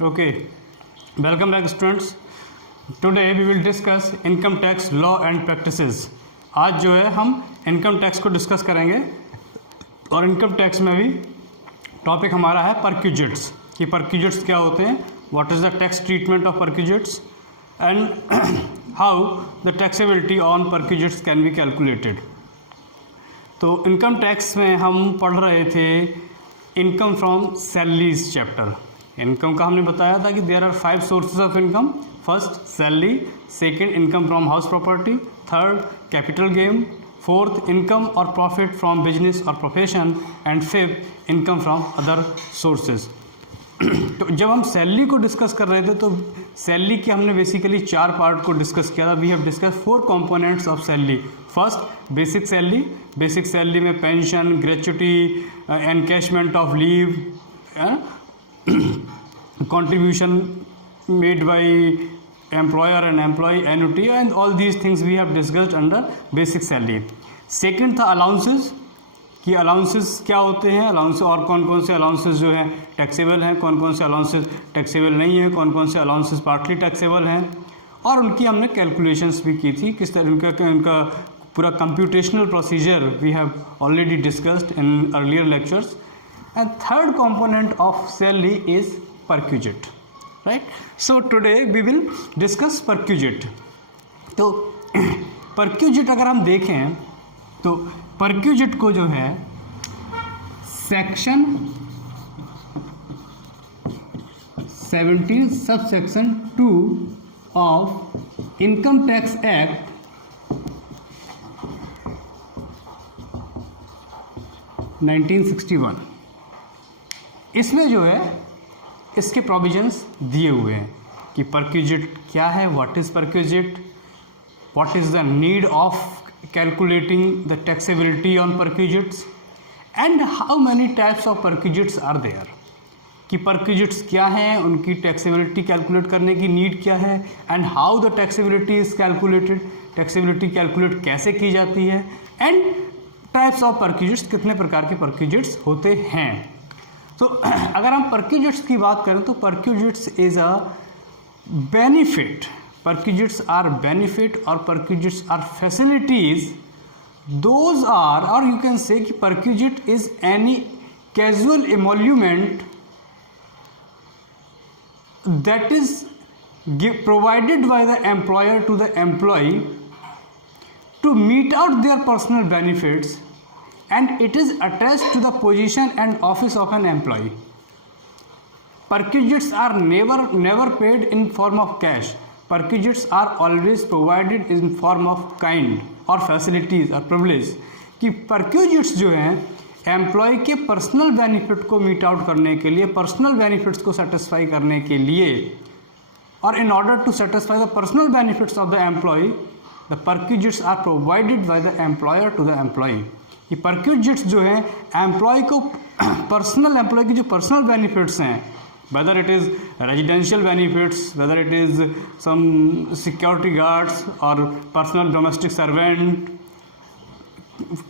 Okay, welcome back students. Today we will discuss income tax law and practices. आज जो है हम income tax को डिस्कस करेंगे और इनकम टैक्स में भी टॉपिक हमारा है परक्यूजिट्स कि परक्यूजिट्स क्या होते हैं, what is the tax treatment of perquisites and how the taxability on perquisites can be calculated. तो इनकम टैक्स में हम पढ़ रहे थे income from salaries chapter. Income का हमने बताया था कि there are 5 sources of income. First salary, second income from house property, third capital gain, fourth income और प्रॉफिट फ्रॉम बिजनेस और profession and fifth income from other sources. तो जब हम सैलरी को डिस्कस कर रहे थे तो सैलरी के हमने बेसिकली 4 पार्ट को डिस्कस किया था. We have discuss 4 components of salary. First basic salary. Basic salary में pension, gratuity, encashment of leave, contribution made by employer and employee, annuity, and all these things we have discussed under basic salary. Second था allowances कि allowances क्या होते हैं, allowances और कौन कौन से allowances जो हैं टैक्सेबल हैं, कौन कौन से allowances टैक्सेबल नहीं है, कौन कौन से allowances पार्टली टैक्सेबल हैं, और उनकी हमने कैलकुलेशंस भी की थी किस तरह उनका पूरा computational procedure we have already discussed in earlier lectures. And third component of salary is perquisite, right? So today we will discuss perquisite. तो perquisite अगर हम देखें तो perquisite को जो है section 17 subsection 2 of income tax act 1961 इसमें जो है इसके प्रोविजंस दिए हुए हैं कि परक्यूजिट क्या है, what is perquisite, what is the need of calculating the taxability on perquisites and how many types of perquisites are there. कि परक्यूजिट्स क्या हैं, उनकी टैक्सेबिलिटी कैलकुलेट करने की नीड क्या है, and how the taxability is calculated, taxability calculate कैसे की जाती है, एंड टाइप्स ऑफ परक्यूजिट्स, कितने प्रकार के परक्यूजिट्स होते हैं. तो अगर हम परक्यूजिट्स की बात करें तो perquisites is a benefit. Perquisites are benefit और perquisites are facilities. Those are, और यू कैन से कि perquisite is any casual emolument that is provided by the employer to the employee to meet out their personal benefits and it is attached to the position and office of an employee. Perquisites are never paid in form of cash. Perquisites are always provided in form of kind or facilities or privilege. कि perquisites जो हैं employ के personal benefit को meet out करने के लिए, personal benefits को satisfy करने के लिए, और in order to satisfy the personal benefits of the employee the perquisites are provided by the employer to the employee. ये परक्यूजिट्स जो हैं एम्प्लॉय को पर्सनल, एम्प्लॉय की जो पर्सनल बेनिफिट्स हैं, whether it is residential benefits, whether it is some security guards और personal domestic servant,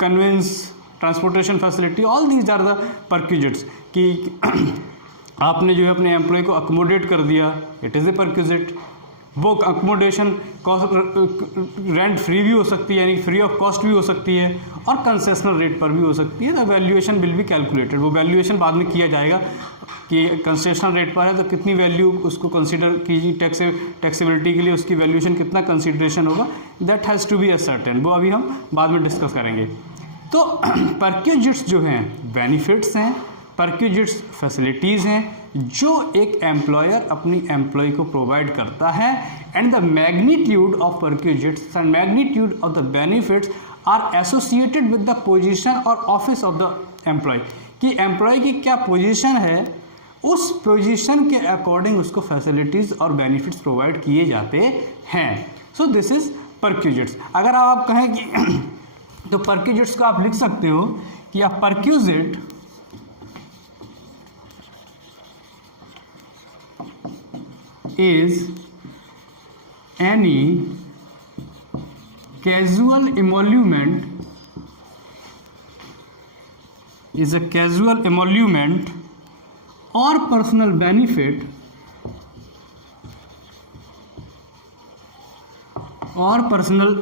conveyance, transportation facility, all these are the perquisites. कि आपने जो है अपने एम्प्लॉय को अकोमोडेट कर दिया, इट इज़ ए परक्यूजिट. वो अकोमोडेशन रेंट फ्री भी हो सकती है, यानी फ्री ऑफ कॉस्ट भी हो सकती है, और कंसेशनल रेट पर भी हो सकती है. The valuation will be calculated. वो वैल्यूएशन बाद में किया जाएगा कि कंसेशनल रेट पर है तो कितनी वैल्यू उसको कंसिडर की, टैक्सेबिलिटी के लिए उसकी वैल्यूएशन कितना कंसिडरेशन होगा, that has to be certain. वो अभी हम बाद में डिस्कस करेंगे. तो परक्यूजिट्स जो हैं बेनिफिट्स हैं, परक्यूजिट्स फैसिलिटीज़ हैं जो एक एम्प्लॉयर अपनी एम्प्लॉय को प्रोवाइड करता है, and the magnitude of perquisites and magnitude of the benefits are associated with the position और ऑफिस ऑफ द एम्प्लॉय. कि एम्प्लॉय की क्या पोजीशन है, उस पोजीशन के अकॉर्डिंग उसको फैसिलिटीज़ और बेनिफिट्स प्रोवाइड किए जाते हैं. So this is perquisites. अगर आप कहें कि तो परक्यूजिट्स को आप लिख सकते हो कि आप perquisite is any casual emolument is a casual emolument or personal benefit or personal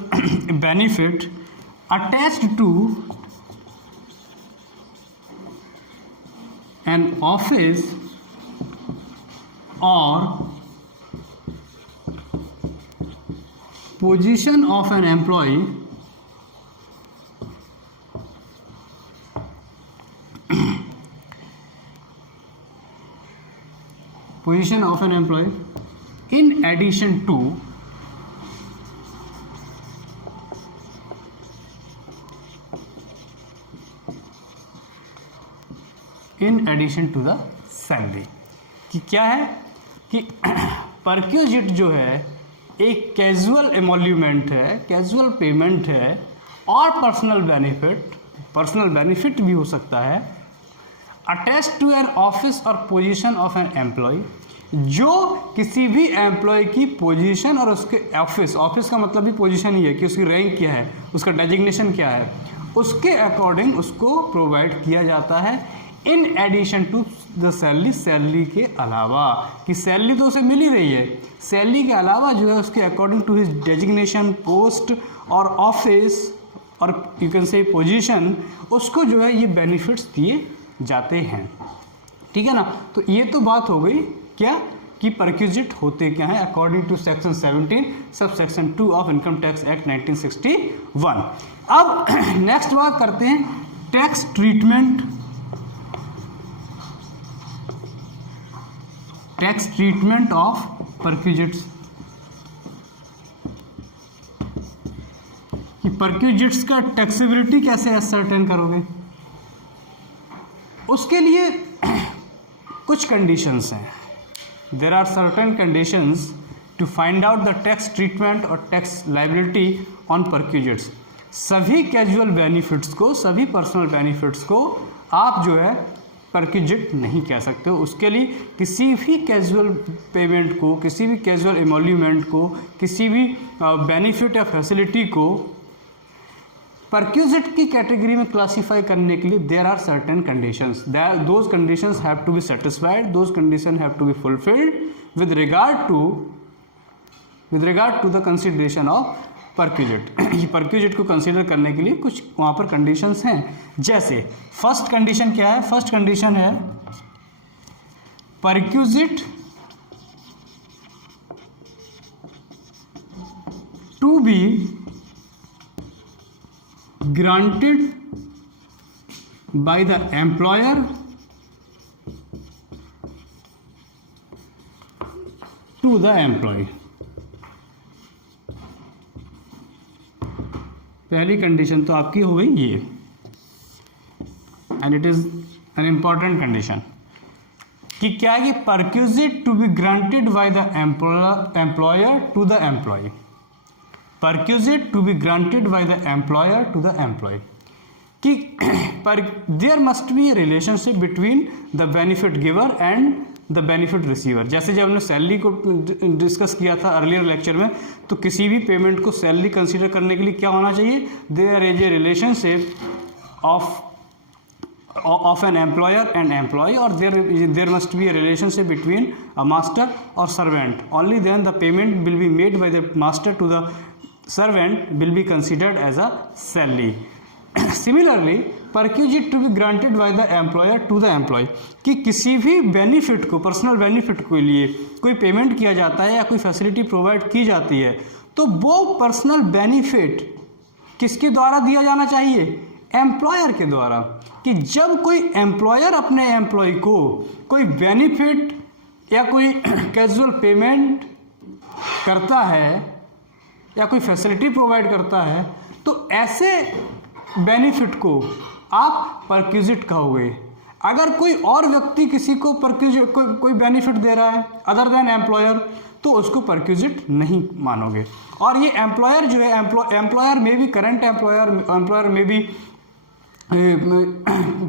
benefit attached to an office or position of an employee in addition to the salary. कि क्या है कि परक्यूजिट जो है एक कैजुअल एमोल्यूमेंट है, casual payment है और पर्सनल बेनिफिट भी हो सकता है अटैच टू एन ऑफिस और पोजीशन ऑफ एन एम्प्लॉय, जो किसी भी एम्प्लॉय की पोजीशन और उसके ऑफिस का मतलब भी पोजीशन ही है कि उसकी रैंक क्या है, उसका डेजिग्नेशन क्या है, उसके अकॉर्डिंग उसको प्रोवाइड किया जाता है in addition to the salary के अलावा। कि सैलरी तो उसे मिल ही रही है, सैलरी के अलावा जो है उसके according to his designation, post और ऑफिस और यू कैन से पोजीशन, उसको जो है ये बेनिफिट्स दिए जाते हैं। ठीक है ना। तो ये तो बात हो गई क्या कि परक्यूजिट होते क्या हैं according to section 17 sub section 2 of income tax act 1961। अब नेक्स्ट बात करते हैं टैक्स ट्रीटमेंट ऑफ परक्यूजिट्स। कि परक्यूजिट्स का टैक्सेबिलिटी कैसे असर्टेन करोगे, उसके लिए कुछ कंडीशंस हैं। There are certain conditions to find out the tax treatment और टैक्स लाइबिलिटी ऑन परक्यूजिट्स। सभी कैजुअल बेनिफिट्स को, सभी पर्सनल बेनिफिट्स को आप जो है परक्यूजिट नहीं कह सकते हो। उसके लिए किसी भी कैजुअल पेमेंट को, किसी भी कैजुअल एमोल्यूमेंट को, किसी भी बेनिफिट या फैसिलिटी को परक्यूजिट की कैटेगरी में क्लासीफाई करने के लिए there are certain conditions. Those conditions have to be satisfied, those condition have to be fulfilled with regard to the consideration of perquisite. Perquisite को कंसीडर करने के लिए कुछ वहाँ पर कंडीशंस हैं। जैसे फर्स्ट कंडीशन क्या है? फर्स्ट कंडीशन है perquisite to be granted by the employer to the employee। पहली कंडीशन तो आपकी हो गई ये, and it is an important condition कि क्या है कि perquisite to be granted by the employer to the employee. Perquisite to be granted by the employer to the employee कि there must be a relationship between the benefit giver and the benefit receiver. जैसे जब हमने salary को discuss किया था earlier lecture में, तो किसी भी पेमेंट को सैलरी कंसीडर करने के लिए क्या होना चाहिए? There is a relationship of an employer and employee, or there must be a relationship between a master or servant. Only then the payment will be made by the master to the servant will be considered as a salary. Similarly, perquisite to be granted by the employer to the employee कि किसी भी benefit को, personal benefit के लिए कोई payment किया जाता है या कोई फैसिलिटी प्रोवाइड की जाती है, तो वो पर्सनल बेनिफिट किसके द्वारा दिया जाना चाहिए? एम्प्लॉयर के द्वारा। कि जब कोई एम्प्लॉयर अपने एम्प्लॉय को कोई बेनिफिट या कोई कैजुअल पेमेंट करता है या कोई फैसिलिटी प्रोवाइड करता है, तो ऐसे बेनिफिट को आप परक्यूजिट कहोगे। अगर कोई और व्यक्ति किसी को परक्यूजिट कोई बेनिफिट दे रहा है अदर देन एम्प्लॉयर, तो उसको परक्यूजिट नहीं मानोगे। और ये एम्प्लॉयर जो है, एम्प्लॉयर में भी करंट एम्प्लॉयर में भी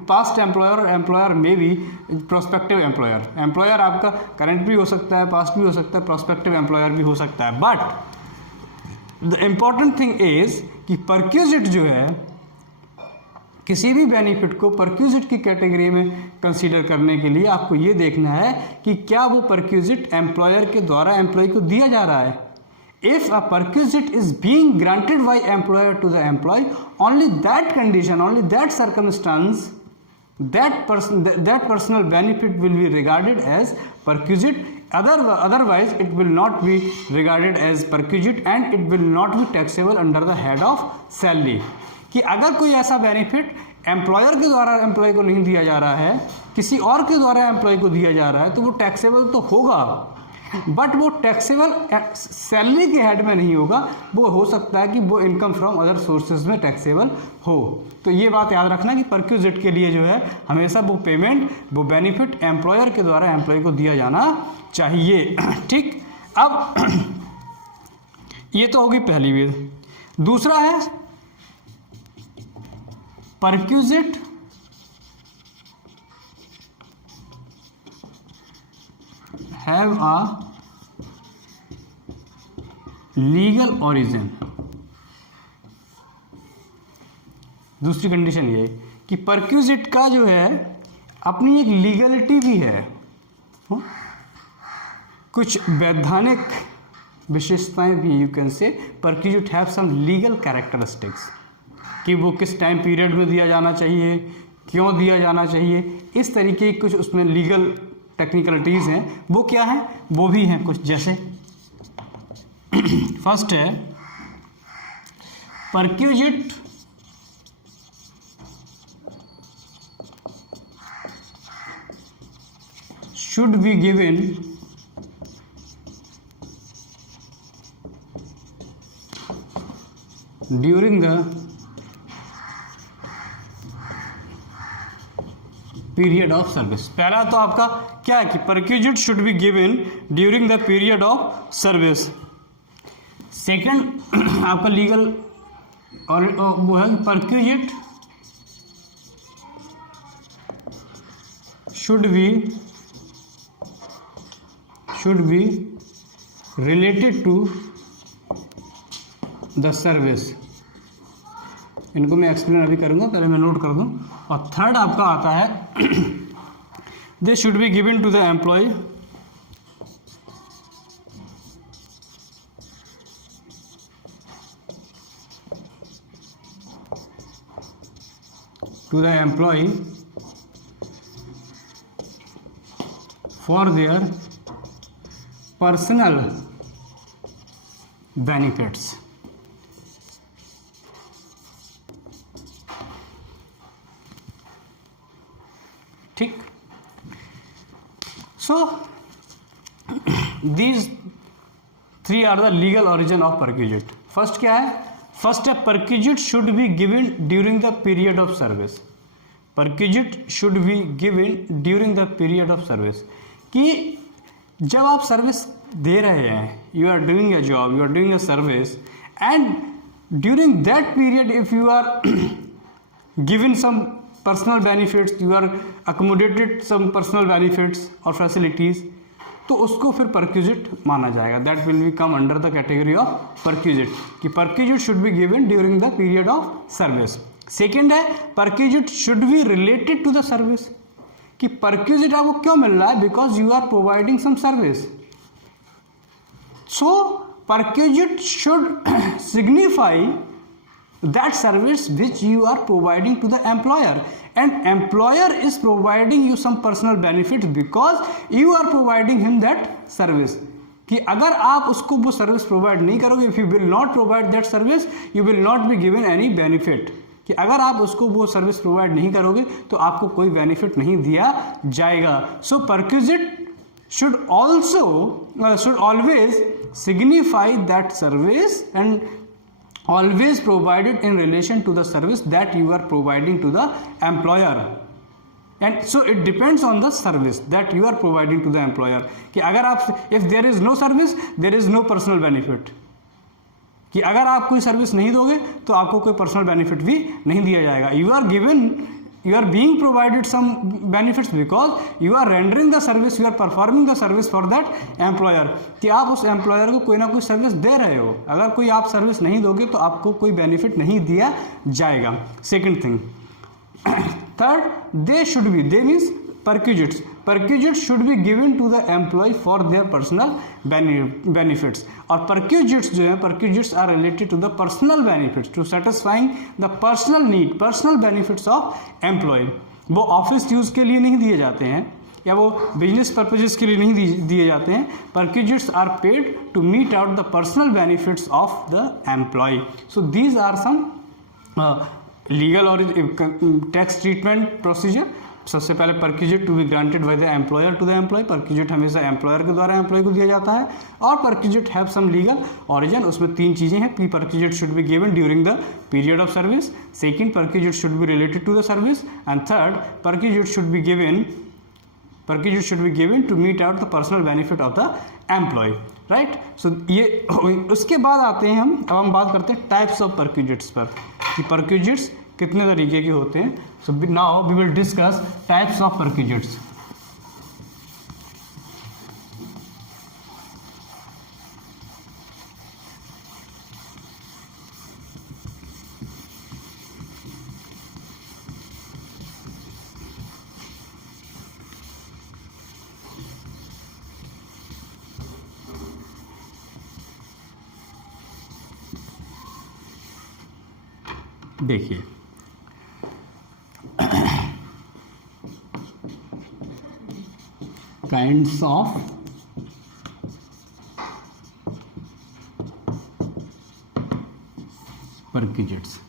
पास्ट एम्प्लॉयर, एम्प्लॉयर में भी प्रोस्पेक्टिव एम्प्लॉयर। एम्प्लॉयर आपका करंट भी हो सकता है, पास्ट भी हो सकता है, प्रोस्पेक्टिव एम्प्लॉयर भी हो सकता है। But the important thing is कि परक्यूजिट जो है, किसी भी बेनिफिट को परक्यूजिट की कैटेगरी में कंसीडर करने के लिए आपको ये देखना है कि क्या वो परक्यूजिट एम्प्लॉयर के द्वारा एम्प्लॉय को दिया जा रहा है। if a perquisite is being granted by employer to the employee, only that condition, only that circumstance, that personal benefit will be regarded as perquisite. Otherwise it will not be regarded as perquisite and it will not be taxable under the head of salary. कि अगर कोई ऐसा benefit employer के द्वारा employee को नहीं दिया जा रहा है, किसी और के द्वारा एम्प्लॉय को दिया जा रहा है, तो वो टैक्सेबल तो होगा, बट वो टैक्सेबल सैलरी के हेड में नहीं होगा. वो हो सकता है कि वो इनकम फ्रॉम अदर सोर्सेज में टैक्सेबल हो. तो ये बात याद रखना कि परक्विजिट के लिए जो है हमेशा वो पेमेंट, वो बेनिफिट एम्प्लॉयर के द्वारा एम्प्लॉय को दिया जाना चाहिए. ठीक, अब ये तो होगी पहली विध. दूसरा है perquisite have a legal origin. दूसरी कंडीशन ये कि परक्विजिट का जो है अपनी एक लीगलिटी भी है, कुछ वैधानिक विशेषताएं भी. You can say perquisite have some legal characteristics कि वो किस टाइम पीरियड में दिया जाना चाहिए, क्यों दिया जाना चाहिए, इस तरीके की कुछ उसमें लीगल टेक्निकलिटीज हैं. वो क्या है, वो भी हैं कुछ, जैसे फर्स्ट है perquisite should be given during the period of service. पहला तो आपका क्या है कि perquisite should be given during the period of service. Second आपका लीगल और वो है perquisite should be related to the service. इनको मैं एक्सप्लेन अभी करूंगा, पहले मैं नोट कर दूं. और थर्ड आपका आता है they should be given to the employee for their personal benefits. ठीक, so these three are the legal origin of perquisite. First क्या है, फर्स्ट है perquisite should be given during the period of service. perquisite should be given during the period of service कि जब आप service दे रहे हैं, you are doing a job, you are doing a service, and during that period if you are given some personal benefits, you are accommodated some personal benefits or facilities, तो उसको फिर perquisite माना जाएगा. That will be come under the category of perquisite कि perquisite should be given during the period of service. Second है perquisite should be related to the service कि perquisite आपको क्यों मिल रहा है, because you are providing some service. So perquisite should signify that service which you are providing to the employer, and employer is providing you some personal benefits because you are providing him that service. कि अगर आप उसको वो service provide नहीं करोगे, if you will not provide that service you will not be given any benefit. कि अगर आप उसको वो सर्विस प्रोवाइड नहीं करोगे तो आपको कोई बेनिफिट नहीं दिया जाएगा. सो perquisite should always signify that service and always provided in relation to the service that you are providing to the employer. And so it depends on the service that you are providing to the employer. कि अगर आप if there is no service there is no personal benefit. कि अगर आप कोई service नहीं दोगे तो आपको कोई पर्सनल बेनिफिट भी नहीं दिया जाएगा. You are being provided some benefits because you are rendering the service, you are performing the service for that employer. कि आप उस एम्प्लॉयर को कोई ना कोई सर्विस दे रहे हो. अगर कोई आप सर्विस नहीं दोगे तो आपको कोई बेनिफिट नहीं दिया जाएगा. Second thing. Third, they should be, they means perquisites should be given to the employee for their personal benefits. और परक्यूजिट्स जो है, perquisites are related to the personal benefits, to satisfying the personal need, personal benefits of employee. वो office use के लिए नहीं दिए जाते हैं या वो बिजनेस पर्पजेस के लिए नहीं दिए जाते हैं। Perquisites are paid to meet out the personal benefits of the employee. So these are some legal और टैक्स ट्रीटमेंट प्रोसीजर। सबसे पहले perquisite to be granted by the employer to the employee, perquisite हमेशा employer के द्वारा employee को दिया जाता है। और perquisite have some legal origin, उसमें 3 चीज़ें हैं। Perquisite should be given during the period of service, second perquisite should be related to the service, and third perquisite should be given to meet out the personal benefit of the employee, right. So ये उसके बाद आते हैं अब हम बात करते हैं टाइप्स ऑफ परक्यूजिट्स पर, कि परक्यूजिट्स कितने तरीके के होते हैं। So now we will discuss types of perquisites. देखिए, काइंड्स ऑफ परक्यूजिट्स।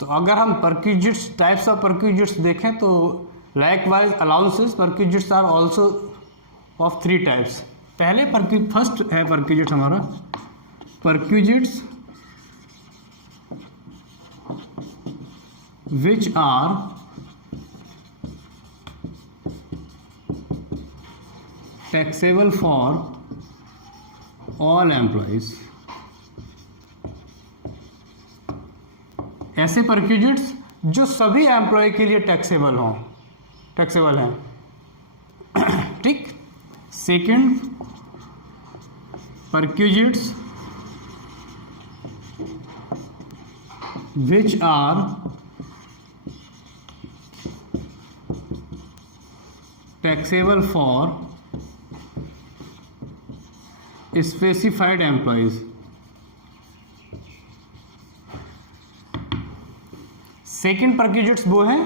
तो अगर हम परक्यूजिट्स, टाइप्स ऑफ परक्यूजिट्स देखें तो likewise allowances perquisites are also of 3 types. पहले फर्स्ट है परक्यूजिट हमारा perquisites which are taxable for all employees। ऐसे परक्यूजिट्स जो सभी एम्प्लॉय के लिए टैक्सेबल हैं, ठीक। Second, perquisites which are taxable for specified employees। Second perquisites वो हैं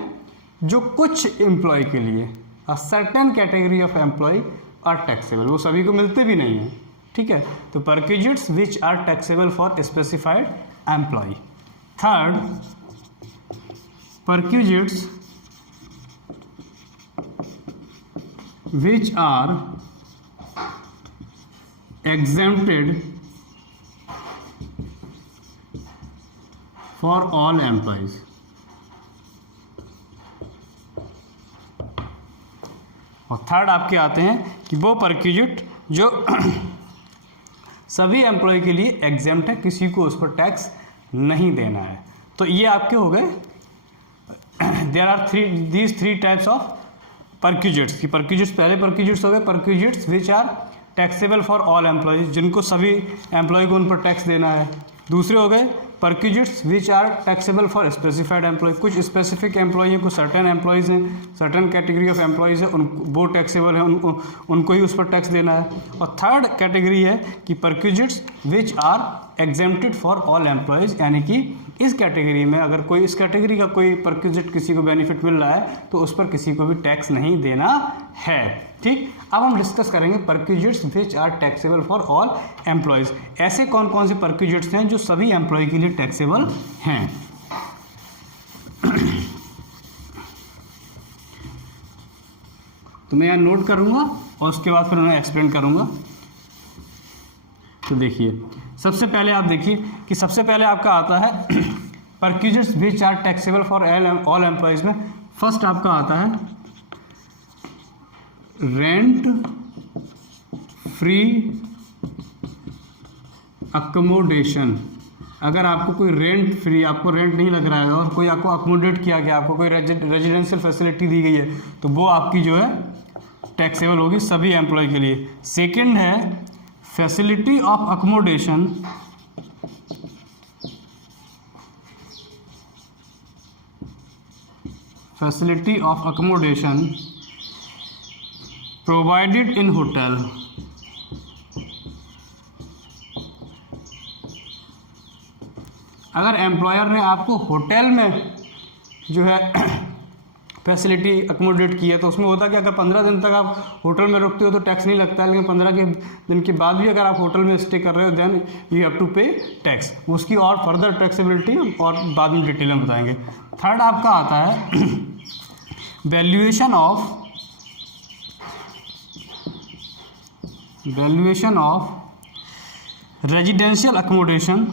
जो कुछ एम्प्लॉय के लिए, a certain category of employee are taxable, वो सभी को मिलते भी नहीं है, ठीक है। तो perquisites which are taxable for specified employee. Third, perquisites which are exempted for all employees। और थर्ड आपके आते हैं कि वो परक्यूजिट जो सभी एम्प्लॉय के लिए एग्जेम्प्ट है, किसी को उस पर टैक्स नहीं देना है। तो ये आपके हो गए, there are these 3 types of perquisites. की परक्यूजिट्स, पहले परक्यूजिट्स हो गए perquisites which are taxable for all employees, जिनको सभी एम्प्लॉय को उन पर टैक्स देना है। दूसरे हो गए perquisites which are taxable for specified employee, कुछ स्पेसिफिक एम्प्लॉय हैं, कुछ सर्टेन एम्प्लॉयज़ हैं, सर्टेन कैटेगरी ऑफ एम्प्लॉयज़ हैं, वो टैक्सेबल है, उनको ही उस पर टैक्स देना है। और थर्ड कैटेगरी है कि perquisites which are exempted for all employees, यानी कि इस कैटेगरी में अगर कोई इस कैटेगरी का कोई परक्यूजिट किसी को बेनिफिट मिल रहा है तो उस पर किसी को भी टैक्स नहीं देना है, ठीक। अब हम डिस्कस करेंगे perquisites which are taxable for all employees. ऐसे कौन कौन से परक्यूजिट्स हैं जो सभी एम्प्लॉय के लिए टैक्सेबल हैं। तो मैं यहाँ नोट करूँगा और उसके बाद फिर उन्हें एक्सप्लेन करूँगा। तो देखिए, सबसे पहले आप देखिए कि सबसे पहले आपका आता है perquisites which are taxable for all employees में फर्स्ट आपका आता है रेंट फ्री अकोमोडेशन। अगर आपको कोई रेंट फ्री, आपको रेंट नहीं लग रहा है और कोई आपको अकोमोडेट किया गया, आपको कोई रेजिडेंशियल फैसिलिटी दी गई है, तो वो आपकी जो है टैक्सेबल होगी सभी एम्प्लॉय के लिए। सेकंड है facility of accommodation facility of accommodation provided in hotel अगर एम्प्लॉयर ने आपको होटल में जो है फैसिलिटी अकोमोडेट की है तो उसमें होता कि अगर 15 दिन तक आप होटल में रुकते हो तो टैक्स नहीं लगता है, लेकिन 15 दिन के बाद भी अगर आप होटल में स्टे कर रहे हो देन यू हैव टू पे टैक्स। उसकी और फर्दर टैक्सेबिलिटी और बाद में डिटेल में बताएंगे। थर्ड आपका आता है valuation of residential accommodation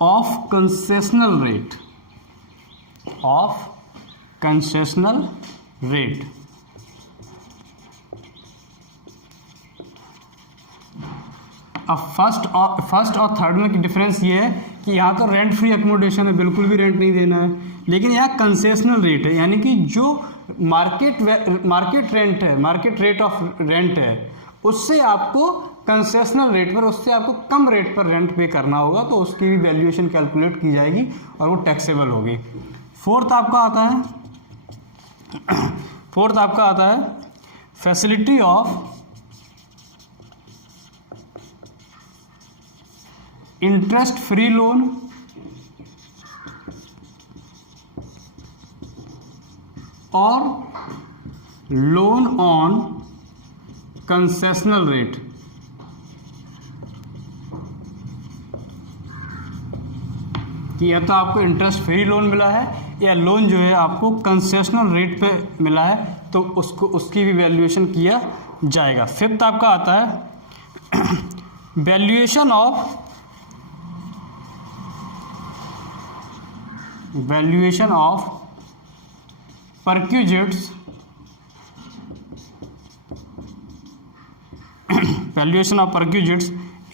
of concessional rate अब फर्स्ट और थर्ड में डिफरेंस ये है कि यहाँ तो रेंट फ्री अकोमोडेशन है, बिल्कुल भी रेंट नहीं देना है, लेकिन यहाँ कंसेशनल रेट है, यानी कि जो मार्केट रेट ऑफ रेंट है उससे आपको कंसेशनल रेट पर, उससे आपको कम रेट पर रेंट पे करना होगा, तो उसकी भी वैल्यूएशन कैलकुलेट की जाएगी और वो टैक्सेबल होगी। फोर्थ आपका आता है facility of interest free loan और लोन ऑन कंसेशनल रेट। कि या तो आपको इंटरेस्ट फ्री लोन मिला है या लोन जो है आपको कंसेशनल रेट पे मिला है, तो उसकी भी वैल्यूएशन किया जाएगा। फिफ्थ आपका आता है valuation of perquisites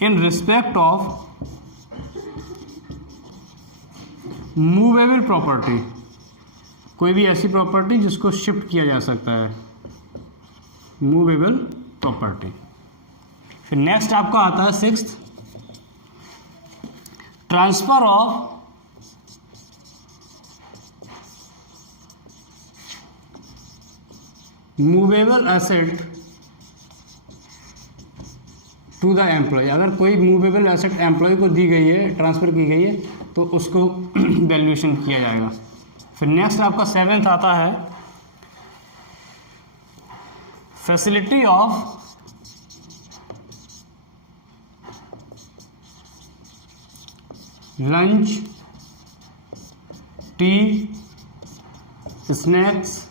in respect of movable property, कोई भी ऐसी प्रॉपर्टी जिसको शिफ्ट किया जा सकता है, मूवेबल प्रॉपर्टी। फिर नेक्स्ट आपका आता है sixth transfer of movable asset to the employee. अगर कोई मूवेबल एसेट एम्प्लॉय को दी गई है, ट्रांसफ़र की गई है, तो उसको वैल्यूएशन किया जाएगा। फिर नेक्स्ट आपका सेवेंथ आता है facility of lunch, T, snacks,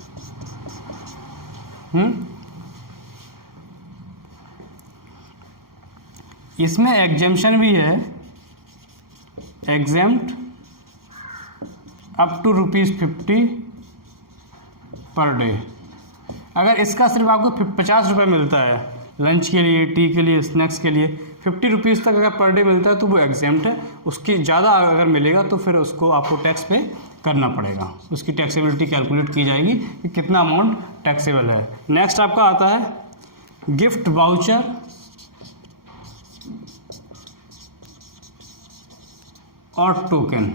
इसमें एग्जेम्पशन भी है, exempt up to ₹50 per day. अगर इसका सिर्फ आपको 50 रुपये मिलता है लंच के लिए, टी के लिए, स्नैक्स के लिए, 50 रुपीज़ तक अगर पर डे मिलता है तो वो एग्जेम्प्ट है। उसकी ज़्यादा अगर मिलेगा तो फिर उसको आपको टैक्स पे करना पड़ेगा, उसकी टैक्सेबिलिटी कैलकुलेट की जाएगी कि कितना अमाउंट टैक्सेबल है। नेक्स्ट आपका आता है गिफ्ट वाउचर और टोकन।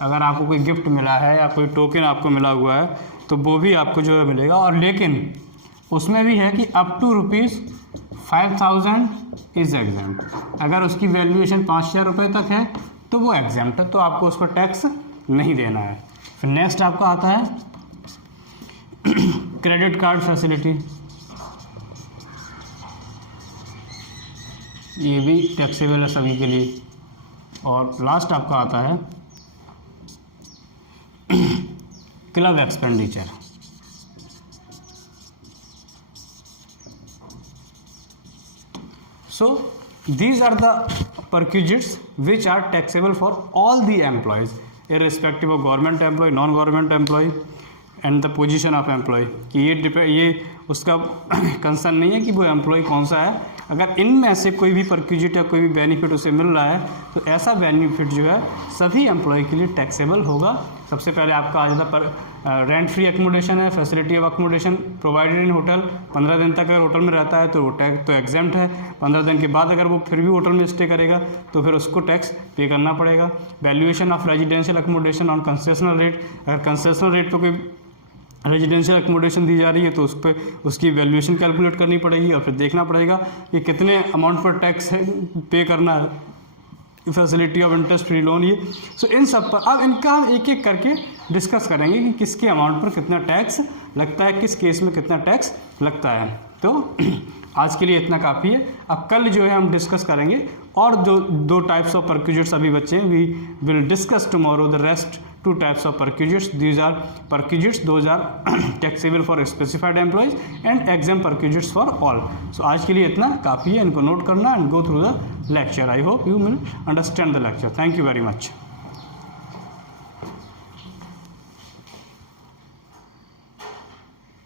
अगर आपको कोई गिफ्ट मिला है या कोई टोकन आपको मिला हुआ है तो वो भी आपको जो है मिलेगा, और लेकिन उसमें भी है कि अप टू ₹5,000 इज़ एग्जेम्प्ट। अगर उसकी वैल्यूएशन 5,000 रुपये तक है तो वो एग्जेम्प्ट है, तो आपको उसको टैक्स नहीं देना है। फिर नेक्स्ट आपका आता है क्रेडिट कार्ड फैसिलिटी, ये भी टैक्सेबल है सभी के लिए। और लास्ट आपका आता है club expenditure. So these are the perquisites which are taxable for all the employees irrespective of government employee, non-government employee and the position of employee। कि ये उसका कंसर्न नहीं है कि वो एम्प्लॉय कौन सा है। अगर इनमें से कोई भी परक्यूजिट या कोई भी बेनिफिट उसे मिल रहा है तो ऐसा बेनिफिट जो है सभी एम्प्लॉय के लिए टैक्सेबल होगा। सबसे पहले आपका आ जाता पर रेंट फ्री एकोमोडेशन है, facility of accommodation provided in hotel. 15 दिन तक अगर होटल में रहता है तो वो टैक्स तो एग्जेम्प्ट है। 15 दिन के बाद अगर वो फिर भी होटल में स्टे करेगा तो फिर उसको टैक्स पे करना पड़ेगा। Valuation of residential accommodation on concessional rate, अगर कंसेशनल रेट पर कोई रेजिडेंशियल एकोमोडेशन दी जा रही है तो उस पर उसकी वैल्यूएशन कैलकुलेट करनी पड़ेगी और फिर देखना पड़ेगा कि कितने अमाउंट पर टैक्स पे करना है, facility of interest free loan ये। सो इन सब पर अब इनका हम एक एक करके डिस्कस करेंगे कि किसके अमाउंट पर कितना टैक्स लगता है, किस केस में कितना टैक्स लगता है। तो आज के लिए इतना काफ़ी है। अब कल जो है हम डिस्कस करेंगे और दो टाइप्स ऑफ परक्यूजिट्स अभी बचे हैं। We will discuss tomorrow the rest 2 types of perquisites. These are perquisites, those are taxable for specified employees and exempt perquisites for all. So आज के लिए इतना काफ़ी है, इनको नोट करना and go through the lecture. I hope you will understand the lecture. Thank you very much.